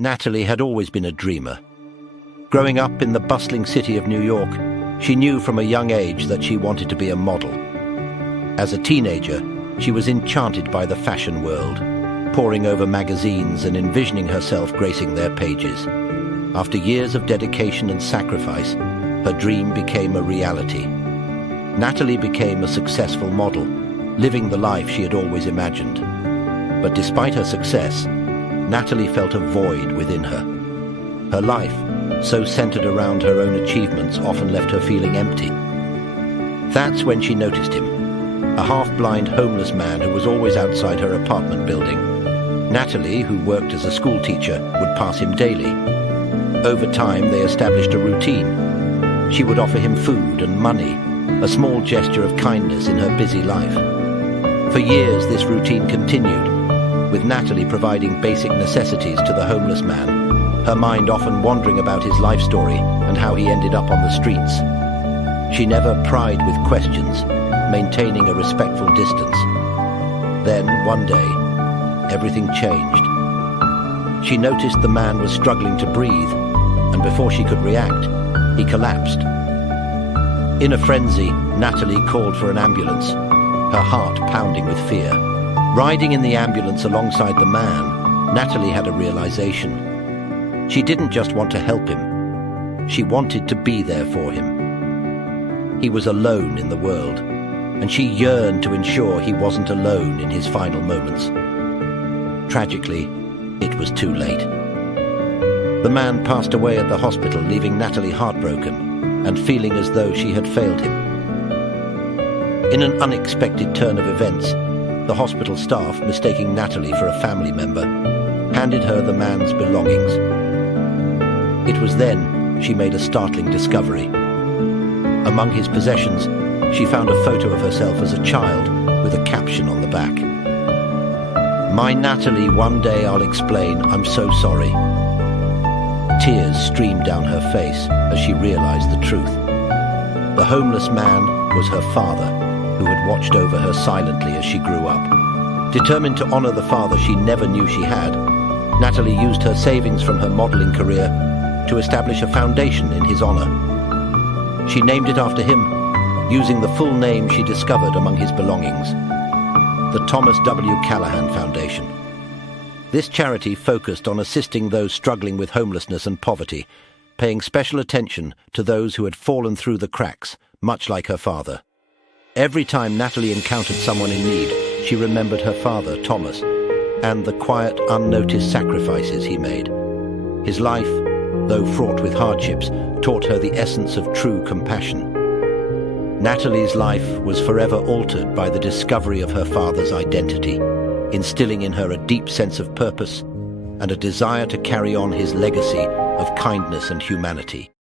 Natalie had always been a dreamer. Growing up in the bustling city of New York, she knew from a young age that she wanted to be a model. As a teenager, she was enchanted by the fashion world, poring over magazines and envisioning herself gracing their pages. After years of dedication and sacrifice, her dream became a reality. Natalie became a successful model, living the life she had always imagined. But despite her success, Natalie felt a void within her. Her life, so centered around her own achievements, often left her feeling empty. That's when she noticed him, a half-blind homeless man who was always outside her apartment building. Natalie, who worked as a school teacher, would pass him daily. Over time, they established a routine. She would offer him food and money, a small gesture of kindness in her busy life. For years, this routine continued, with Natalie providing basic necessities to the homeless man, her mind often wandering about his life story and how he ended up on the streets. She never pried with questions, maintaining a respectful distance. Then, one day, everything changed. She noticed the man was struggling to breathe, and before she could react, he collapsed. In a frenzy, Natalie called for an ambulance, her heart pounding with fear. Riding in the ambulance alongside the man, Natalie had a realization. She didn't just want to help him. She wanted to be there for him. He was alone in the world, and she yearned to ensure he wasn't alone in his final moments. Tragically, it was too late. The man passed away at the hospital, leaving Natalie heartbroken and feeling as though she had failed him. In an unexpected turn of events, the hospital staff, mistaking Natalie for a family member, handed her the man's belongings. It was then she made a startling discovery. Among his possessions, she found a photo of herself as a child with a caption on the back. "My Natalie, one day I'll explain, I'm so sorry." Tears streamed down her face as she realized the truth. The homeless man was her father, who had watched over her silently as she grew up. Determined to honor the father she never knew she had, Natalie used her savings from her modeling career to establish a foundation in his honor. She named it after him, using the full name she discovered among his belongings, the Thomas W. Callahan Foundation. This charity focused on assisting those struggling with homelessness and poverty, paying special attention to those who had fallen through the cracks, much like her father. Every time Natalie encountered someone in need, she remembered her father, Thomas, and the quiet, unnoticed sacrifices he made. His life, though fraught with hardships, taught her the essence of true compassion. Natalie's life was forever altered by the discovery of her father's identity, instilling in her a deep sense of purpose and a desire to carry on his legacy of kindness and humanity.